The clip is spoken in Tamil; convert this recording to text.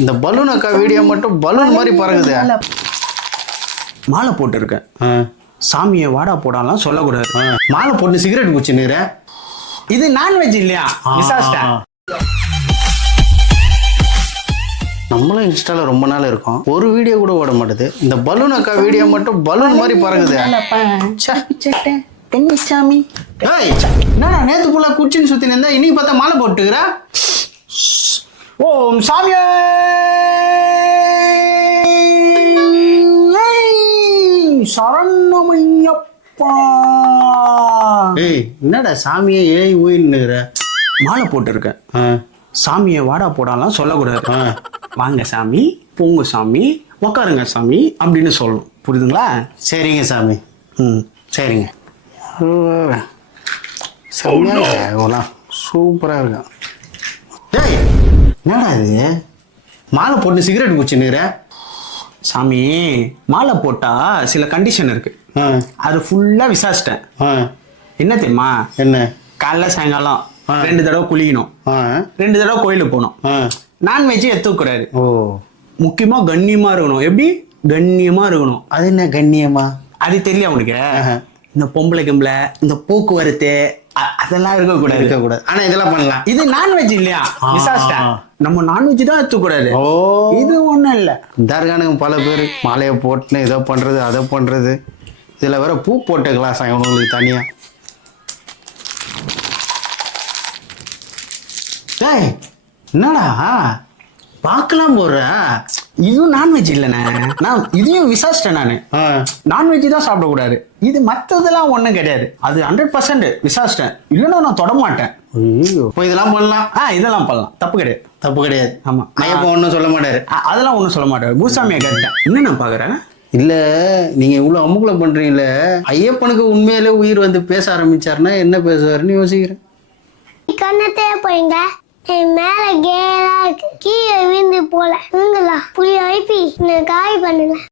இந்த பலூன் அக்கா வீடியோ மட்டும் பலூன் மாதிரி பறகுது. மாலை போட்டிருக்கேன். சாமியை வாடா போடாலாம் சொல்லக்கூடாது. மாலை போட்டு சிகரெட் குச்சினுற. இது நான்வெஜ் இல்லையா? விசாரிச்சிட்டேன். நம்மளும் இன்ஸ்டால ரொம்ப நாள் இருக்கும், ஒரு வீடியோ கூட ஓட மாட்டேது. இந்த பலூன் அக்கா வீடியோ மட்டும் பலூன் மாதிரி பறகுது. சாமி என்னடா நேத்து போல குச்சின்னு சுத்தி நின்றா, இன்னைக்கு பார்த்தா மாலை போட்டுக்கிற. ஓம் சாமியே சரணமையப்பா. ஏய் என்னடா சாமியே ஏய் ஊயின்னுற. மாலை போட்டிருக்கேன். சாமியை வாடா போடாலாம் சொல்லக்கூடாது. வாங்க சாமி, போங்க சாமி, உக்காருங்க சாமி அப்படின்னு சொல்லணும். புரியுதுங்களா? சரிங்க சாமி. சரிங்க. சூப்பராக இருக்கும். டேய் என்னடா இது மாலை போட்டு சிகரெட் குச்சின்னுற. சாமி மாலை போட்டா சில கண்டிஷன் இருக்கு, அது ஃபுல்லா விசாரிச்சிட்டேன். என்ன தெரியுமா? என்ன? காலைல சாயங்காலம் 2 தடவை குளிக்கணும், 2 தடவை கோயிலுக்கு போகணும். நான்வெஜ் எடுத்துக்கூடாது. ஓ, முக்கியமா கண்ணியமா இருக்கணும். எப்படி கண்ணியமா இருக்கணும்? அது என்ன கண்ணியமா? அது தெரியல உனக்கு? இந்த பொம்பளை கிம்பளை, இந்த போக்குவரத்து அதெல்லாம் இருக்கக்கூடாது. ஆனா இதெல்லாம் பண்ணலாம். இது நான்வெஜ் இல்லையா? விசாரிச்சிட்டேன். நம்ம நான்வெஜ் தான் எடுத்துக்கூடாது. ஓ, இது ஒண்ணும் இல்ல. இந்த இருக்கானுங்க பல பேர் மாலையை போட்டுன்னு ஏதோ பண்றது அதை பண்றது. இதுல வேற பூ போட்ட கிளாஸ் இவனுங்களுக்கு தனியா. டேய் என்னடா பார்க்கலாம் போற? இதுவும் நான்வெஜ் இல்லைண்ணே. நான் இதையும் விசாரிச்சிட்டேன். நானு நான்வெஜ் தான் சாப்பிடக்கூடாது. இது மற்றதெல்லாம் ஒன்றும் கிடையாது. அது 100% விசாரிச்சிட்டேன். இல்லைன்னா நான் தொட மாட்டேன். இப்போ இதெல்லாம் பண்ணலாம். இதெல்லாம் பண்ணலாம், தப்பு கிடையாது. தப்பு கிடையாது. ஆமா, ஐயப்பா ஒன்றும் சொல்ல மாட்டாரு. அதெல்லாம் ஒன்றும் சொல்ல மாட்டாரு. பூசாமியை கேட்டேன். என்ன நான் பாக்குறேன். இல்ல நீங்க இவ்வளவு அமுக்குல பண்றீங்களே, ஐயப்பனுக்கு உண்மையிலே உயிர் வந்து பேச ஆரம்பிச்சாருன்னா என்ன பேசுவாருன்னு யோசிக்கிறேன். கண்ணத்தே போயிங்க மேல கேரா கீழே விழுந்து போல புளி அழுப்பி காய் பண்ணல.